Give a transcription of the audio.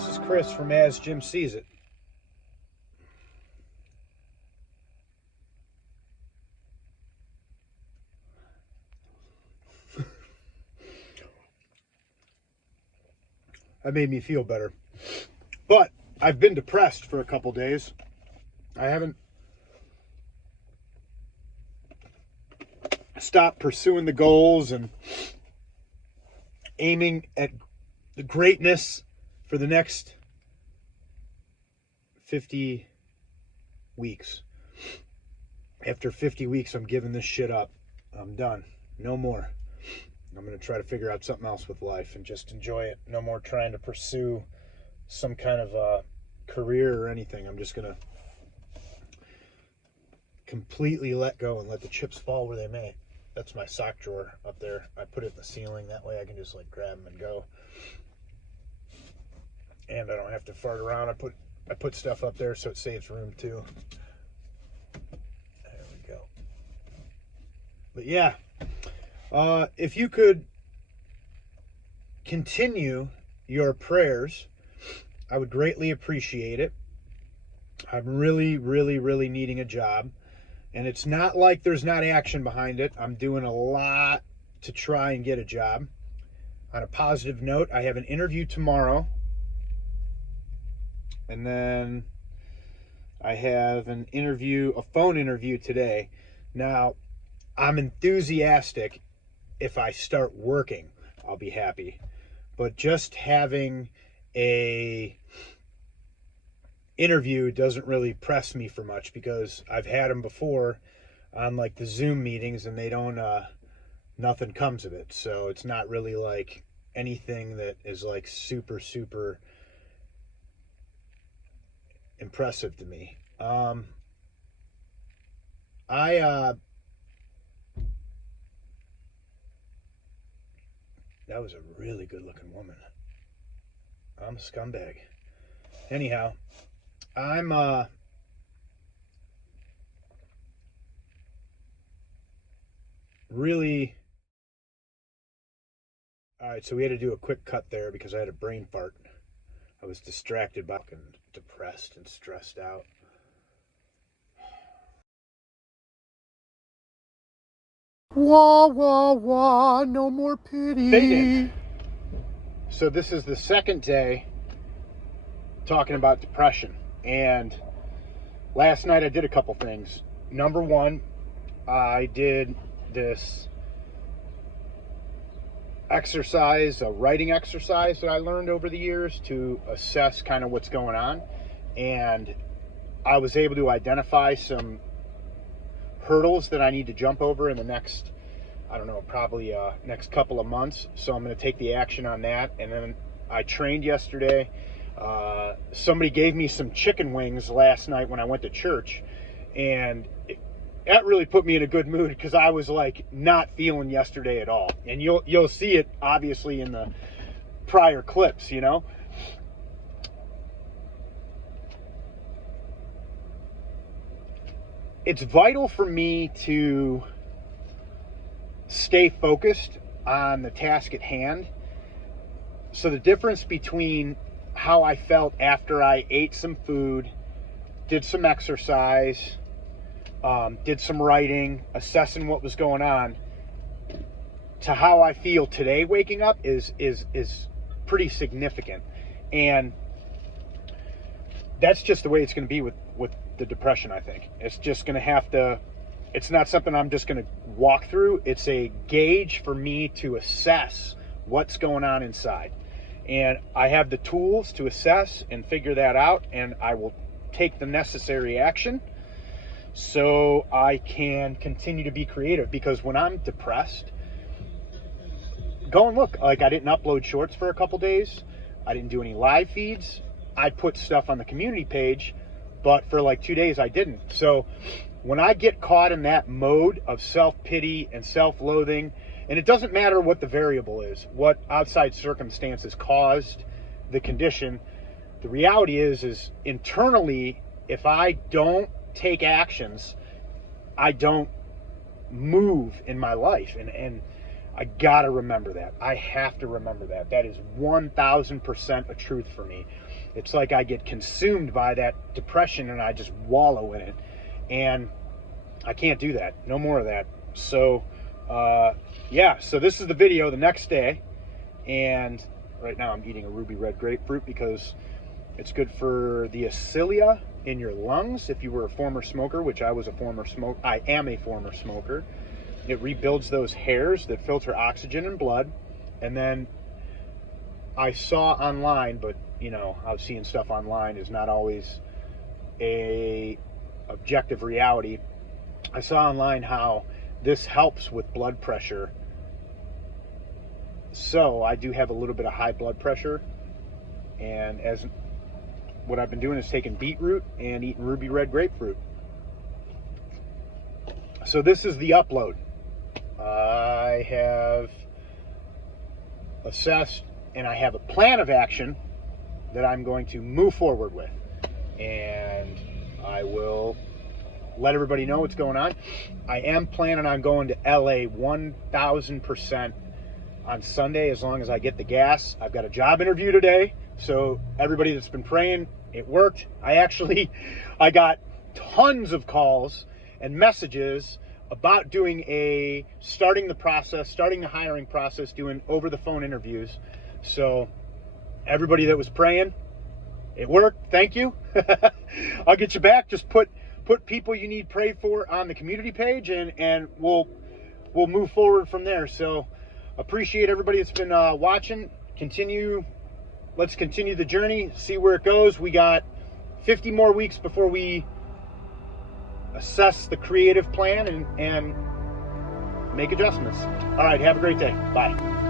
this is Chris from As Jim Sees It. That made me feel better. But I've been depressed for a couple days. I haven't stopped pursuing the goals and aiming at the greatness for the next 50 weeks. After 50 weeks, I'm giving this shit up. I'm done. No more. I'm going to try to figure out something else with life and just enjoy it. No more trying to pursue some kind of career or anything. I'm just going to completely let go and let the chips fall where they may. That's my sock drawer up there. I put it in the ceiling. That way I can just like grab them and go. And I don't have to fart around. I put stuff up there so it saves room too. There we go. But yeah, if you could continue your prayers, I would greatly appreciate it. I'm really, really, really needing a job. And it's not like there's not action behind it. I'm doing a lot to try and get a job. On a positive note, I have an interview tomorrow. And then I have a phone interview today. Now, I'm enthusiastic. If I start working, I'll be happy. But just having a interview doesn't really press me for much, because I've had them before on like the Zoom meetings and they don't, nothing comes of it. So it's not really like anything that is like super, super impressive to me. That was a really good looking woman. I'm a scumbag. Anyhow, I'm really... Alright, so we had to do a quick cut there because I had a brain fart. I was distracted by and depressed and stressed out. Wah, wah, wah, no more pity. Fading. So this is the second day talking about depression. And last night I did a couple things. Number one, I did this exercise, a writing exercise that I learned over the years to assess kind of what's going on. And I was able to identify some hurdles that I need to jump over in the next, I don't know, probably next couple of months. So I'm going to take the action on that. And then I trained yesterday. Somebody gave me some chicken wings last night when I went to church, and that really put me in a good mood, because I was like not feeling yesterday at all. And you'll see it obviously in the prior clips, you know. It's vital for me to stay focused on the task at hand. So the difference between how I felt after I ate some food, did some exercise, did some writing, assessing what was going on, to how I feel today waking up is pretty significant. And that's just the way it's going to be with the depression, I think. It's just going to have to, it's not something I'm just going to walk through. It's a gauge for me to assess what's going on inside. And I have the tools to assess and figure that out, and I will take the necessary action so I can continue to be creative. Because when I'm depressed, go and look. Like, I didn't upload shorts for a couple days. I didn't do any live feeds. I put stuff on the community page, but for like 2 days I didn't. So when I get caught in that mode of self-pity and self-loathing, and it doesn't matter what the variable is, what outside circumstances caused the condition, the reality is internally, if I don't take actions, I don't move in my life. And I gotta remember that. I have to remember that. That is 1000% a truth for me. It's like I get consumed by that depression and I just wallow in it. And I can't do that. No more of that. So, yeah, so this is the video the next day. And right now I'm eating a ruby red grapefruit because it's good for the cilia in your lungs. If you were a former smoker, which I am a former smoker, it rebuilds those hairs that filter oxygen in blood. And then I saw online, but you know, I was seeing stuff online is not always a objective reality. I saw online how this helps with blood pressure. So I do have a little bit of high blood pressure, and as what I've been doing is taking beetroot and eating ruby red grapefruit. So this is the upload. I have assessed and I have a plan of action that I'm going to move forward with, and I will let everybody know what's going on. I am planning on going to LA 1000% on Sunday as long as I get the gas. I've got a job interview today, so everybody that's been praying, it worked. I got tons of calls and messages about starting the hiring process, doing over the phone interviews. So everybody that was praying, it worked. Thank you. I'll get you back. Just put people you need prayed for on the community page, and we'll move forward from there. So appreciate everybody that's been watching. Let's continue the journey, see where it goes. We got 50 more weeks before we assess the creative plan and make adjustments. All right, have a great day. Bye.